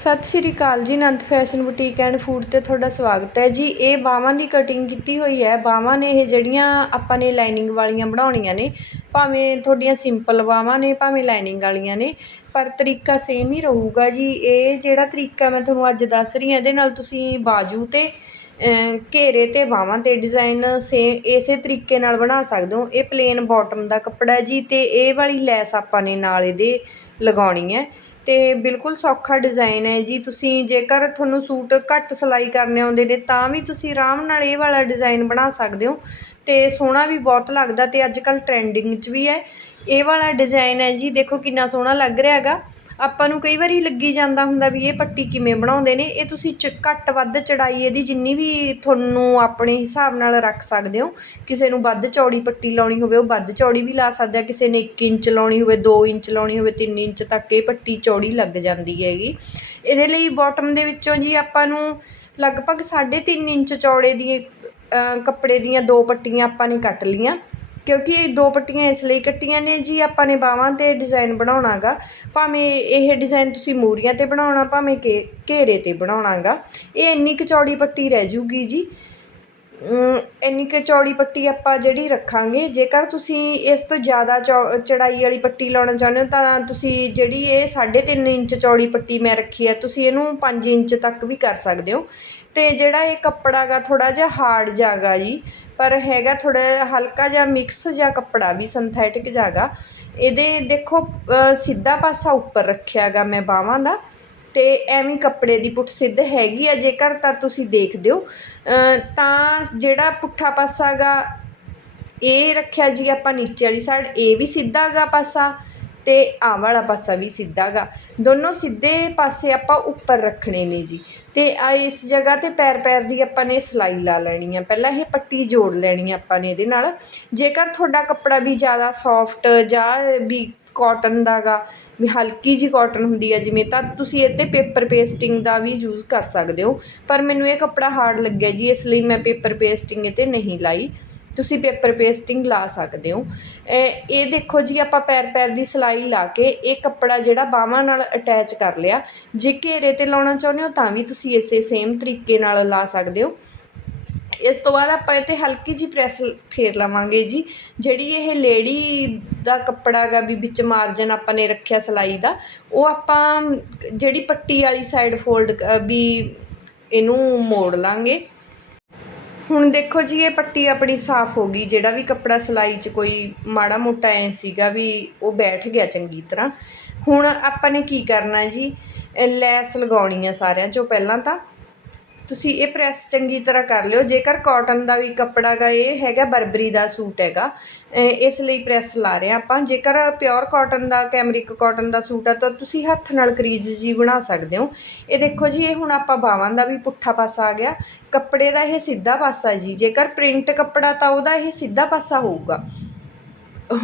ਸਤਿ ਸ਼੍ਰੀ ਅਕਾਲ ਜੀ Anant fashion boutique and food ਤੇ ਤੁਹਾਡਾ ਸਵਾਗਤ ਹੈ ਜੀ। ਇਹ ਬਾਹਾਂ ਦੀ ਕਟਿੰਗ ਕੀਤੀ ਹੋਈ ਹੈ। ਬਾਹਾਂ ਨੇ ਇਹ ਜਿਹੜੀਆਂ ਆਪਾਂ ਨੇ ਲਾਈਨਿੰਗ ਵਾਲੀਆਂ ਬਣਾਉਣੀਆਂ ਨੇ, ਭਾਵੇਂ ਤੁਹਾਡੀਆਂ ਸਿੰਪਲ ਬਾਹਾਂ ਨੇ, ਭਾਵੇਂ ਲਾਈਨਿੰਗ ਵਾਲੀਆਂ ਨੇ, ਪਰ ਤਰੀਕਾ ਸੇਮ ਹੀ ਰਹੂਗਾ ਜੀ। ਇਹ ਜਿਹੜਾ ਤਰੀਕਾ ਮੈਂ ਤੁਹਾਨੂੰ ਅੱਜ ਦੱਸ ਰਹੀ ਹਾਂ, ਇਹਦੇ ਨਾਲ ਤੁਸੀਂ ਬਾਜੂ ਤੇ ਘੇਰੇ ਤੇ ਬਾਹਾਂ ਤੇ ਡਿਜ਼ਾਈਨ ਸੇ, ਇਸੇ ਤਰੀਕੇ ਨਾਲ ਬਣਾ ਸਕਦੇ ਹੋ। ਇਹ ਪਲੇਨ ਬਾਟਮ ਦਾ ਕੱਪੜਾ ਜੀ ਤੇ ਇਹ ਵਾਲੀ ਲੈਸ ਆਪਾਂ ਨੇ ਨਾਲ ਇਹਦੇ ਲਗਾਉਣੀ ਹੈ। ਅਤੇ ਬਿਲਕੁਲ ਸੌਖਾ ਡਿਜ਼ਾਇਨ ਹੈ ਜੀ। ਤੁਸੀਂ ਜੇਕਰ ਤੁਹਾਨੂੰ ਸੂਟ ਘੱਟ ਸਿਲਾਈ ਕਰਨੇ ਆਉਂਦੇ ਨੇ, ਤਾਂ ਵੀ ਤੁਸੀਂ ਆਰਾਮ ਨਾਲ ਇਹ ਵਾਲਾ ਡਿਜ਼ਾਇਨ ਬਣਾ ਸਕਦੇ ਹੋ ਅਤੇ ਸੋਹਣਾ ਵੀ ਬਹੁਤ ਲੱਗਦਾ ਅਤੇ ਅੱਜ ਕੱਲ੍ਹ ਟਰੈਂਡਿੰਗ 'ਚ ਵੀ ਹੈ। ਇਹ ਵਾਲਾ ਡਿਜ਼ਾਇਨ ਹੈ ਜੀ, ਦੇਖੋ ਕਿੰਨਾ ਸੋਹਣਾ ਲੱਗ ਰਿਹਾ ਹੈਗਾ। ਆਪਾਂ ਨੂੰ ਕਈ ਵਾਰੀ ਲੱਗੀ ਜਾਂਦਾ ਹੁੰਦਾ ਵੀ ਇਹ ਪੱਟੀ ਕਿਵੇਂ ਬਣਾਉਂਦੇ ਨੇ, ਇਹ ਤੁਸੀਂ ਚ ਘੱਟ ਵੱਧ ਚੜਾਈ ਇਹਦੀ ਜਿੰਨੀ ਵੀ ਤੁਹਾਨੂੰ ਆਪਣੇ ਹਿਸਾਬ ਨਾਲ ਰੱਖ ਸਕਦੇ ਹੋ। ਕਿਸੇ ਨੂੰ ਵੱਧ ਚੌੜੀ ਪੱਟੀ ਲਾਉਣੀ ਹੋਵੇ, ਉਹ ਵੱਧ ਚੌੜੀ ਵੀ ਲਾ ਸਕਦਾ ਕਿਸੇ ਨੇ 1 ਇੰਚ ਲਾਉਣੀ ਹੋਵੇ 2 ਇੰਚ ਲਾਉਣੀ ਹੋਵੇ 3 ਇੰਚ ਤੱਕ ਇਹ ਪੱਟੀ ਚੌੜੀ ਲੱਗ ਜਾਂਦੀ ਹੈਗੀ। ਇਹਦੇ ਲਈ ਬਾਟਮ ਦੇ ਵਿੱਚੋਂ ਜੀ ਆਪਾਂ ਨੂੰ ਲਗਭਗ 3.5 ਇੰਚ ਚੌੜੇ ਦੀ ਕੱਪੜੇ ਦੀਆਂ ਦੋ ਪੱਟੀਆਂ ਆਪਾਂ ਨੇ ਕੱਟ ਲੀਆਂ ਕਿਉਂਕਿ ਇਹ ਦੋ ਪੱਟੀਆਂ ਇਸ ਲਈ ਕੱਟੀਆਂ ਨੇ ਜੀ, ਆਪਾਂ ਨੇ ਬਾਹਾਂ ਤੇ ਡਿਜ਼ਾਈਨ ਬਣਾਉਣਾਗਾ। ਭਾਵੇਂ ਇਹ ਡਿਜ਼ਾਈਨ ਤੁਸੀਂ ਮੂਰੀਆਂ ਤੇ ਬਣਾਉਣਾ, ਭਾਵੇਂ ਕਿ, ਘੇਰੇ ਤੇ ਬਣਾਉਣਾਗਾ। ਇਹ ਇੰਨੀ ਕੁ ਚੌੜੀ ਪੱਟੀ ਰਹਿ ਜੂਗੀ ਜੀ। ਇੰਨੀ ਕੁ ਚੌੜੀ ਪੱਟੀ ਆਪਾਂ ਜਿਹੜੀ ਰੱਖਾਂਗੇ, ਜੇਕਰ ਤੁਸੀਂ ਇਸ ਤੋਂ ਜ਼ਿਆਦਾ ਚੌ, ਚੜਾਈ ਵਾਲੀ ਪੱਟੀ ਲਾਉਣਾ ਚਾਹੁੰਦੇ ਹੋ, ਤਾਂ ਤੁਸੀਂ ਜਿਹੜੀ ਇਹ 3.5 ਇੰਚ ਚੌੜੀ ਪੱਟੀ ਮੈਂ ਰੱਖੀ ਹੈ, ਤੁਸੀਂ ਇਹਨੂੰ 5 ਇੰਚ ਤੱਕ ਵੀ ਕਰ ਸਕਦੇ ਹੋ। ਅਤੇ ਜਿਹੜਾ ਇਹ ਕੱਪੜਾ ਗਾ ਥੋੜ੍ਹਾ ਜਿਹਾ ਹਾਰਡ ਜਾਗਾ ਜੀ, ਪਰ ਹੈਗਾ ਥੋੜ੍ਹਾ ਜਿਹਾ ਹਲਕਾ ਜਿਹਾ ਮਿਕਸ ਜਿਹਾ ਕੱਪੜਾ ਵੀ ਸਿੰਥੈਟਿਕ ਜਾਗਾ। ਇਹਦੇ ਦੇਖੋ ਸਿੱਧਾ ਪਾਸਾ ਉੱਪਰ ਰੱਖਿਆ ਗਾ ਮੈਂ ਬਾਹਾਂ ਦਾ ਅਤੇ ਐਵੇਂ ਕੱਪੜੇ ਦੀ ਪੁੱਠ ਸਿੱਧ ਹੈਗੀ ਆ, ਜੇਕਰ ਤਾਂ ਤੁਸੀਂ ਦੇਖਦੇ ਹੋ। ਤਾਂ ਜਿਹੜਾ ਪੁੱਠਾ ਪਾਸਾ ਗਾ ਇਹ ਰੱਖਿਆ ਜੀ ਆਪਾਂ ਨੀਚੇ ਵਾਲੀ ਸਾਈਡ ਇਹ ਵੀ ਸਿੱਧਾ ਗਾ ਪਾਸਾ। ਅਤੇ ਆਹ ਵਾਲਾ ਪਾਸਾ ਵੀ ਸਿੱਧਾ ਗਾ। ਦੋਨੋਂ ਸਿੱਧੇ ਪਾਸੇ ਆਪਾਂ ਉੱਪਰ ਰੱਖਣੇ ਨੇ ਜੀ। ਅਤੇ ਆ ਇਸ ਜਗ੍ਹਾ ਤੇ ਪੈਰ ਪੈਰ ਦੀ ਆਪਾਂ ਨੇ ਸਿਲਾਈ ਲਾ ਲੈਣੀ ਆ। ਪਹਿਲਾਂ ਇਹ ਪੱਟੀ ਜੋੜ ਲੈਣੀ ਆ ਆਪਾਂ ਨੇ ਇਹਦੇ ਨਾਲ। ਜੇਕਰ ਤੁਹਾਡਾ ਕੱਪੜਾ ਵੀ ਜ਼ਿਆਦਾ ਸੋਫਟ ਜਾਂ ਵੀ ਕੋਟਨ ਦਾ ਗਾ, ਵੀ ਹਲਕੀ ਜੀ ਕਾਟਨ ਹੁੰਦੀ ਹੈ ਜਿਵੇਂ, ਤਾਂ ਤੁਸੀਂ ਇਹ 'ਤੇ ਪੇਪਰ ਪੇਸਟਿੰਗ ਦਾ ਵੀ ਯੂਜ਼ ਕਰ ਸਕਦੇ ਹੋ। ਪਰ ਮੈਨੂੰ ਇਹ ਕੱਪੜਾ ਹਾਰਡ ਲੱਗਿਆ ਜੀ, ਇਸ ਲਈ ਮੈਂ ਪੇਪਰ ਪੇਸਟਿੰਗ ਇਹ 'ਤੇ ਨਹੀਂ ਲਾਈ। ਤੁਸੀਂ ਪੇਪਰ ਪੇਸਟਿੰਗ ਲਾ ਸਕਦੇ ਹੋ। ਇਹ ਦੇਖੋ ਜੀ, ਆਪਾਂ ਪੈਰ ਪੈਰ ਦੀ ਸਿਲਾਈ ਲਾ ਕੇ ਇਹ ਕੱਪੜਾ ਜਿਹੜਾ ਬਾਹਾਂ ਨਾਲ ਅਟੈਚ ਕਰ ਲਿਆ। ਜੇ ਘੇਰੇ ਤੇ ਲਾਉਣਾ ਚਾਹੁੰਦੇ ਹੋ ਤਾਂ ਵੀ ਤੁਸੀਂ ਇਸੇ ਸੇਮ ਤਰੀਕੇ ਨਾਲ ਲਾ ਸਕਦੇ ਹੋ। ਇਸ ਤੋਂ ਬਾਅਦ ਆਪਾਂ ਇਹ 'ਤੇ ਹਲਕੀ ਜੀ ਪ੍ਰੈਸ ਫੇਰ ਲਵਾਂਗੇ ਜੀ। ਜਿਹੜੀ ਇਹ ਲੇਡੀ ਦਾ ਕੱਪੜਾ ਗਾ ਵੀ ਵਿੱਚ ਮਾਰਜਨ ਆਪਾਂ ਨੇ ਰੱਖਿਆ ਸਿਲਾਈ ਦਾ, ਉਹ ਆਪਾਂ ਜਿਹੜੀ ਪੱਟੀ ਵਾਲੀ ਸਾਈਡ ਫੋਲਡ ਵੀ ਇਹਨੂੰ ਮੋੜ ਲਾਂਗੇ। ਹੁਣ ਦੇਖੋ ਜੀ, ਇਹ ਪੱਟੀ ਆਪਣੀ ਸਾਫ਼ ਹੋ ਗਈ। ਜਿਹੜਾ ਵੀ ਕੱਪੜਾ ਸਿਲਾਈ 'ਚ ਕੋਈ ਮਾੜਾ ਮੋਟਾ ਐ ਸੀਗਾ ਵੀ ਉਹ ਬੈਠ ਗਿਆ ਚੰਗੀ ਤਰ੍ਹਾਂ। ਹੁਣ ਆਪਾਂ ਨੇ ਕੀ ਕਰਨਾ ਜੀ? ਲੈਸ ਲਗਾਉਣੀ ਆ ਸਾਰਿਆਂ 'ਚੋਂ ਪਹਿਲਾਂ ਤਾਂ। ਤੁਸੀਂ ਇਹ ਪ੍ਰੈਸ ਚੰਗੀ ਤਰ੍ਹਾਂ ਕਰ ਲਿਓ। ਜੇਕਰ ਕਾਟਨ ਦਾ ਵੀ ਕੱਪੜਾ ਗਾ, ਇਹ ਹੈਗਾ ਬਰਬਰੀ ਦਾ ਸੂਟ ਹੈਗਾ। ਇਸ ਲਈ ਪ੍ਰੈਸ ਲਾ ਰਹੇ ਹਾਂ ਆਪਾਂ। ਜੇਕਰ ਪਿਓਰ ਕਾਟਨ ਦਾ ਕੈਮਰਿਕ ਕਾਟਨ ਦਾ ਸੂਟ ਆ, ਤਾਂ ਤੁਸੀਂ ਹੱਥ ਨਾਲ ਕਰੀਜ਼ ਜੀ ਬਣਾ ਸਕਦੇ ਹੋ। ਇਹ ਦੇਖੋ ਜੀ, ਇਹ ਹੁਣ ਆਪਾਂ ਬਾਵਾਂ ਦਾ ਵੀ ਪੁੱਠਾ ਪਾਸਾ ਆ ਗਿਆ। ਕੱਪੜੇ ਦਾ ਇਹ ਸਿੱਧਾ ਪਾਸਾ ਜੀ। ਜੇਕਰ ਪ੍ਰਿੰਟ ਕੱਪੜਾ, ਤਾਂ ਉਹਦਾ ਇਹ ਸਿੱਧਾ ਪਾਸਾ ਹੋਊਗਾ।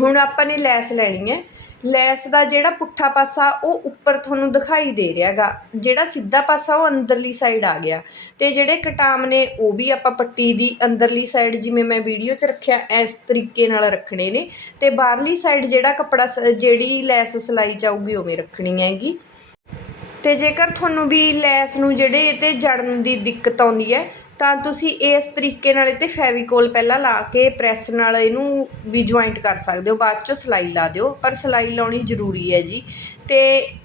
ਹੁਣ ਆਪਾਂ ਨੇ ਲੈਸ ਲੈਣੀ ਹੈ। ਲੈਸ ਦਾ ਜਿਹੜਾ ਪੁੱਠਾ ਪਾਸਾ ਉਹ ਉੱਪਰ ਤੁਹਾਨੂੰ ਦਿਖਾਈ ਦੇ ਰਿਹਾਗਾ। ਜਿਹੜਾ ਸਿੱਧਾ ਪਾਸਾ ਉਹ ਅੰਦਰਲੀ ਸਾਈਡ ਆ ਗਿਆ। ਤੇ ਜਿਹੜੇ ਕਟਾਮ ਨੇ ਉਹ ਵੀ ਆਪਾਂ ਪੱਟੀ ਦੀ ਅੰਦਰਲੀ ਸਾਈਡ ਜਿਵੇਂ ਮੈਂ ਵੀਡੀਓ 'ਚ ਰੱਖਿਆ, ਇਸ ਤਰੀਕੇ ਨਾਲ ਰੱਖਣੇ ਨੇ। ਤੇ ਬਾਹਰਲੀ ਸਾਈਡ ਜਿਹੜਾ ਕੱਪੜਾ ਸ- ਜਿਹੜੀ ਲੈਸ ਸਲਾਈ ਚਾਹੂਗੀ ਉਵੇਂ ਰੱਖਣੀ ਹੈਗੀ। ਤੇ ਜੇਕਰ ਤੁਹਾਨੂੰ ਵੀ ਲੈਸ ਨੂੰ ਜਿਹੜੇ ਇਹ 'ਤੇ ਜੜਨ ਦੀ ਦਿੱਕਤ ਆਉਂਦੀ ਹੈ ਤਾਂ ਤੁਸੀਂ ਇਸ ਤਰੀਕੇ ਨਾਲ ਇਹ 'ਤੇ ਫੈਵੀਕੋਲ ਪਹਿਲਾਂ ਲਾ ਕੇ ਪ੍ਰੈਸ ਨਾਲ ਇਹਨੂੰ ਵੀ ਜੁਆਇੰਟ ਕਰ ਸਕਦੇ ਹੋ, ਬਾਅਦ ਚੋਂ ਸਲਾਈ ਲਾ ਦਿਓ, ਪਰ ਸਲਾਈ ਲਾਉਣੀ ਜ਼ਰੂਰੀ ਹੈ ਜੀ। ਤੇ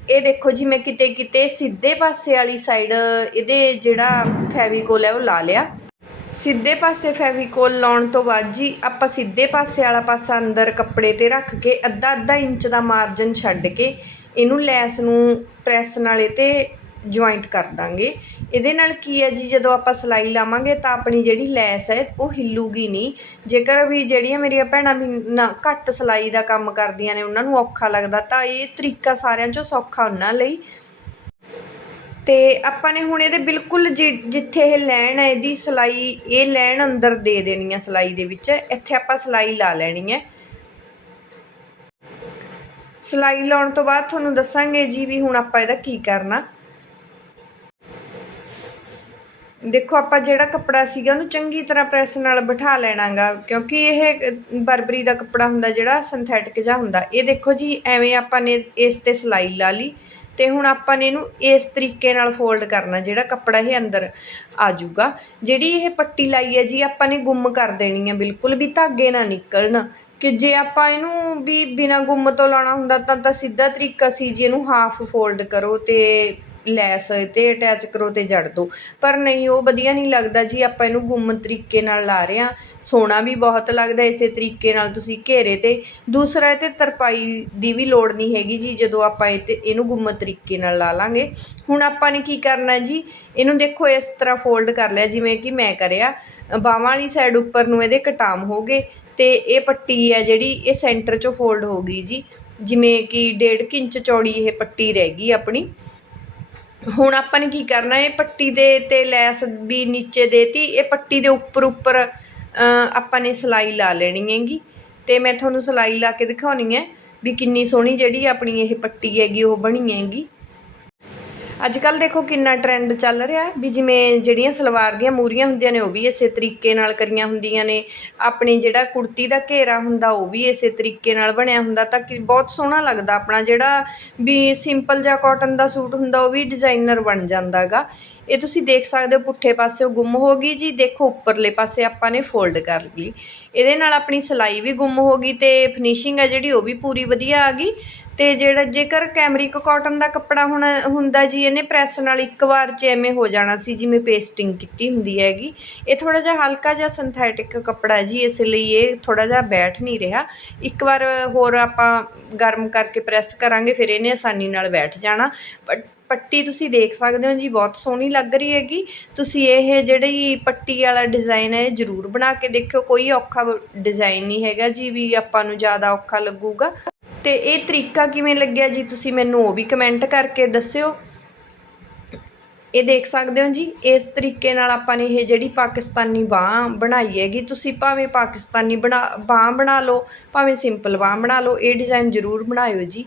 ਇਹ ਦੇਖੋ ਜੀ, ਮੈਂ ਕਿਤੇ ਕਿਤੇ ਸਿੱਧੇ ਪਾਸੇ ਵਾਲੀ ਸਾਈਡ ਇਹਦੇ ਜਿਹੜਾ ਫੈਵੀਕੋਲ ਹੈ ਉਹ ਲਾ ਲਿਆ। ਸਿੱਧੇ ਪਾਸੇ ਫੈਵੀਕੋਲ ਲਾਉਣ ਤੋਂ ਬਾਅਦ ਜੀ, ਆਪਾਂ ਸਿੱਧੇ ਪਾਸੇ ਵਾਲਾ ਪਾਸਾ ਅੰਦਰ ਕੱਪੜੇ ਤੇ ਰੱਖ ਕੇ ਅੱਧਾ ਅੱਧਾ ਇੰਚ ਦਾ ਮਾਰਜਨ ਛੱਡ ਕੇ ਇਹਨੂੰ ਲੈਸ ਨੂੰ ਪ੍ਰੈਸ ਨਾਲ ਇਹ ਤੇ ਜੁਆਇੰਟ ਕਰ ਦਾਂਗੇ। ਇਹਦੇ ਨਾਲ ਕੀ ਹੈ ਜੀ? ਜਦੋਂ ਆਪਾਂ ਸਲਾਈ ਲਾਵਾਂਗੇ ਤਾਂ ਆਪਣੀ ਜਿਹੜੀ ਲੈਸ ਹੈ, ਉਹ ਹਿੱਲੂਗੀ ਨਹੀਂ। ਜੇਕਰ ਵੀ ਜਿਹੜੀਆਂ ਮੇਰੀਆਂ ਭੈਣਾਂ ਵੀ ਨਾ ਘੱਟ ਸਲਾਈ ਦਾ ਕੰਮ ਕਰਦੀਆਂ ਨੇ, ਉਹਨਾਂ ਨੂੰ ਔਖਾ ਲੱਗਦਾ, ਤਾਂ ਇਹ ਤਰੀਕਾ ਸਾਰਿਆਂ 'ਚੋਂ ਸੌਖਾ ਉਹਨਾਂ ਲਈ। ਤੇ ਆਪਾਂ ਨੇ ਹੁਣ ਇਹਦੇ ਬਿਲਕੁਲ ਜਿ- ਜਿੱਥੇ ਇਹ ਲੈਣ ਹੈ, ਇਹਦੀ ਸਲਾਈ, ਇਹ ਲੈਣ ਅੰਦਰ ਦੇ ਦੇਣੀ ਹੈ ਸਲਾਈ ਦੇ ਵਿੱਚ। ਇੱਥੇ ਆਪਾਂ ਸਲਾਈ ਲਾ ਲੈਣੀ ਹੈ। ਸਲਾਈ ਲਾਉਣ ਤੋਂ ਬਾਅਦ ਤੁਹਾਨੂੰ ਦੱਸਾਂਗੇ ਜੀ ਵੀ ਹੁਣ ਆਪਾਂ ਇਹਦਾ ਕੀ ਕਰਨਾ। ਦੇਖੋ, ਆਪਾਂ ਜਿਹੜਾ ਕੱਪੜਾ ਸੀਗਾ, ਉਹਨੂੰ ਚੰਗੀ ਤਰ੍ਹਾਂ ਪ੍ਰੈਸ ਨਾਲ ਬਿਠਾ ਲੈਣਾਗਾ, ਕਿਉਂਕਿ ਇਹ ਬਰਬਰੀ ਦਾ ਕੱਪੜਾ ਹੁੰਦਾ ਜਿਹੜਾ ਸਿੰਥੈਟਿਕ ਜਿਹਾ ਹੁੰਦਾ। ਇਹ ਦੇਖੋ ਜੀ, ਐਵੇਂ ਆਪਾਂ ਨੇ ਇਸ ਤੇ ਸਲਾਈ ਲਾ ਲਈ ਤੇ ਹੁਣ ਆਪਾਂ ਨੇ ਇਹਨੂੰ ਇਸ ਤਰੀਕੇ ਨਾਲ ਫੋਲਡ ਕਰਨਾ, ਜਿਹੜਾ ਕੱਪੜਾ ਇਹ ਅੰਦਰ ਆ ਜਾਊਗਾ। ਜਿਹੜੀ ਇਹ ਪੱਟੀ ਲਾਈ ਹੈ ਜੀ, ਆਪਾਂ ਨੇ ਗੁੰਮ ਕਰ ਦੇਣੀ ਹੈ ਬਿਲਕੁਲ ਵੀ, ਧਾਗੇ ਨਾ ਨਿਕਲਣ। ਕਿ ਜੇ ਆਪਾਂ ਇਹਨੂੰ ਵੀ ਬਿਨਾ ਗੁੰਮ ਤੋਂ ਲਾਉਣਾ ਹੁੰਦਾ, ਤਾਂ ਤਾਂ ਸਿੱਧਾ ਤਰੀਕਾ ਸੀ ਜੀ, ਇਹਨੂੰ ਹਾਫ ਫੋਲਡ ਕਰੋ ਤੇ ਲੈਸ ਤੇ ਅਟੈਚ ਕਰੋ ਤੇ ਜੜ ਦੋ। ਪਰ ਨਹੀਂ, ਉਹ ਵਧੀਆ ਨਹੀਂ ਲੱਗਦਾ ਜੀ, ਆਪਾਂ ਇਹਨੂੰ ਗੁੰਮ ਤਰੀਕੇ ਨਾਲ ਲਾ ਰਹੇ ਹਾਂ। ਸੋਹਣਾ ਵੀ ਬਹੁਤ ਲੱਗਦਾ ਇਸੇ ਤਰੀਕੇ ਨਾਲ ਤੁਸੀਂ ਘੇਰੇ ਤੇ। ਦੂਸਰਾ, ਇਹ ਤੇ ਤਰਪਾਈ ਦੀ ਵੀ ਲੋੜ ਨਹੀਂ ਹੈਗੀ ਜੀ, ਜਦੋਂ ਆਪਾਂ ਇਹ ਤੇ ਇਹਨੂੰ ਗੁੰਮ ਤਰੀਕੇ ਨਾਲ ਲਾ ਲਾਂਗੇ। ਹੁਣ ਆਪਾਂ ਨੇ ਕੀ ਕਰਨਾ ਜੀ, ਇਹਨੂੰ ਦੇਖੋ ਇਸ ਤਰ੍ਹਾਂ ਫੋਲਡ ਕਰ ਲਿਆ, ਜਿਵੇਂ ਕਿ ਮੈਂ ਕਰਿਆ। ਬਾਹਾਂ ਵਾਲੀ ਸਾਈਡ ਉੱਪਰ ਨੂੰ ਇਹਦੇ ਕਟਾਮ ਹੋ ਗਏ ਤੇ ਇਹ ਪੱਟੀ ਹੈ ਜਿਹੜੀ, ਇਹ ਸੈਂਟਰ 'ਚੋਂ ਫੋਲਡ ਹੋ ਗਈ ਜੀ। ਜਿਵੇਂ ਕਿ 1.5 ਇੰਚ ਚੌੜੀ ਇਹ ਪੱਟੀ ਰਹਿ ਗਈ ਆਪਣੀ। ਹੁਣ ਆਪਾਂ ਨੇ ਕੀ ਕਰਨਾ, ਇਹ ਪੱਟੀ ਦੇ ਤੇ ਲੈਸ ਵੀ ਨੀਚੇ ਦੇਤੀ, ਇਹ ਪੱਟੀ ਦੇ ਉੱਪਰ ਉੱਪਰ ਆਪਾਂ ਨੇ ਸਲਾਈ ਲਾ ਲੈਣੀ ਹੈਗੀ। ਤੇ ਮੈਂ ਤੁਹਾਨੂੰ ਸਲਾਈ ਲਾ ਕੇ ਦਿਖਾਉਣੀ ਹੈ ਵੀ ਕਿੰਨੀ ਸੋਹਣੀ ਜਿਹੜੀ ਆਪਣੀ ਇਹ ਪੱਟੀ ਹੈਗੀ, ਉਹ ਬਣੀ ਹੈਗੀ। ਅੱਜ ਕੱਲ ਦੇਖੋ ਕਿੰਨਾ ਟ੍ਰੈਂਡ ਚੱਲ ਰਿਹਾ ਵੀ ਜਿਵੇਂ ਜਿਹੜੀਆਂ ਸਲਵਾਰ ਦੀਆਂ ਮੂਰੀਆਂ ਹੁੰਦੀਆਂ ਨੇ ਉਹ ਵੀ ਇਸੇ ਤਰੀਕੇ ਨਾਲ ਕਰੀਆਂ ਹੁੰਦੀਆਂ ਨੇ। ਆਪਣੀ ਜਿਹੜਾ ਕੁੜਤੀ ਦਾ ਘੇਰਾ ਹੁੰਦਾ ਉਹ ਵੀ ਇਸੇ ਤਰੀਕੇ ਨਾਲ ਬਣਿਆ ਹੁੰਦਾ ਤਾਂ ਕਿ ਬਹੁਤ ਸੋਹਣਾ ਲੱਗਦਾ ਆਪਣਾ ਜਿਹੜਾ ਵੀ ਸਿੰਪਲ ਜਿਹਾ ਕਾਟਨ ਦਾ ਸੂਟ ਹੁੰਦਾ ਉਹ ਵੀ ਡਿਜ਼ਾਈਨਰ ਬਣ ਜਾਂਦਾਗਾ। ਇਹ ਤੁਸੀਂ ਦੇਖ ਸਕਦੇ ਹੋ ਪੁੱਠੇ ਪਾਸੇ ਗੁੰਮ ਹੋ ਗਈ ਜੀ, ਦੇਖੋ ਉੱਪਰਲੇ ਪਾਸੇ ਆਪਾਂ ਨੇ ਫੋਲਡ ਕਰ ਲਈ। ਇਹਦੇ ਨਾਲ ਆਪਣੀ ਸਿਲਾਈ ਵੀ ਗੁੰਮ ਹੋ ਗਈ ਤੇ ਫਿਨਿਸ਼ਿੰਗ ਹੈ ਜਿਹੜੀ ਉਹ ਵੀ ਪੂਰੀ ਵਧੀਆ ਆ ਗਈ। ਅਤੇ ਜਿਹੜਾ ਜੇਕਰ ਕੈਮਰਿਕ ਕਾਟਨ ਦਾ ਕੱਪੜਾ ਹੁਣ ਹੁੰਦਾ ਜੀ, ਇਹਨੇ ਪ੍ਰੈਸ ਨਾਲ ਇੱਕ ਵਾਰ ਚ ਐਵੇਂ ਹੋ ਜਾਣਾ ਸੀ, ਜਿਵੇਂ ਪੇਸਟਿੰਗ ਕੀਤੀ ਹੁੰਦੀ ਹੈਗੀ। ਇਹ ਥੋੜ੍ਹਾ ਜਿਹਾ ਹਲਕਾ ਜਿਹਾ ਸਿੰਥੈਟਿਕ ਕੱਪੜਾ ਜੀ, ਇਸ ਲਈ ਇਹ ਥੋੜ੍ਹਾ ਜਿਹਾ ਬੈਠ ਨਹੀਂ ਰਿਹਾ। ਇੱਕ ਵਾਰ ਹੋਰ ਆਪਾਂ ਗਰਮ ਕਰਕੇ ਪ੍ਰੈਸ ਕਰਾਂਗੇ, ਫਿਰ ਇਹਨੇ ਆਸਾਨੀ ਨਾਲ ਬੈਠ ਜਾਣਾ। ਬਟ ਪੱਟੀ ਤੁਸੀਂ ਦੇਖ ਸਕਦੇ ਹੋ ਜੀ, ਬਹੁਤ ਸੋਹਣੀ ਲੱਗ ਰਹੀ ਹੈਗੀ। ਤੁਸੀਂ ਇਹ ਜਿਹੜੀ ਪੱਟੀ ਵਾਲਾ ਡਿਜ਼ਾਈਨ ਹੈ, ਇਹ ਜ਼ਰੂਰ ਬਣਾ ਕੇ ਦੇਖਿਓ। ਕੋਈ ਔਖਾ ਡਿਜ਼ਾਈਨ ਨਹੀਂ ਹੈਗਾ ਜੀ, ਵੀ ਆਪਾਂ ਨੂੰ ਜ਼ਿਆਦਾ ਔਖਾ ਲੱਗੂਗਾ। ਤੇ ਇਹ ਤਰੀਕਾ ਕਿਵੇਂ ਲੱਗਿਆ ਜੀ? ਤੁਸੀਂ ਮੈਨੂੰ ਉਹ ਵੀ ਕਮੈਂਟ ਕਰਕੇ ਦੱਸਿਓ। ਇਹ ਦੇਖ ਸਕਦੇ ਹੋ ਜੀ, ਇਸ ਤਰੀਕੇ ਨਾਲ ਆਪਾਂ ਨੇ ਇਹ ਜਿਹੜੀ ਪਾਕਿਸਤਾਨੀ ਬਾਹ ਬਣਾਈ ਹੈਗੀ, ਤੁਸੀਂ ਭਾਵੇਂ ਪਾਕਿਸਤਾਨੀ ਬਣਾ, ਬਾਹ ਬਣਾ ਲਓ, ਭਾਵੇਂ ਸਿੰਪਲ ਬਾਹ ਬਣਾ ਲਓ, ਇਹ ਡਿਜ਼ਾਈਨ ਜ਼ਰੂਰ ਬਣਾਇਓ ਜੀ।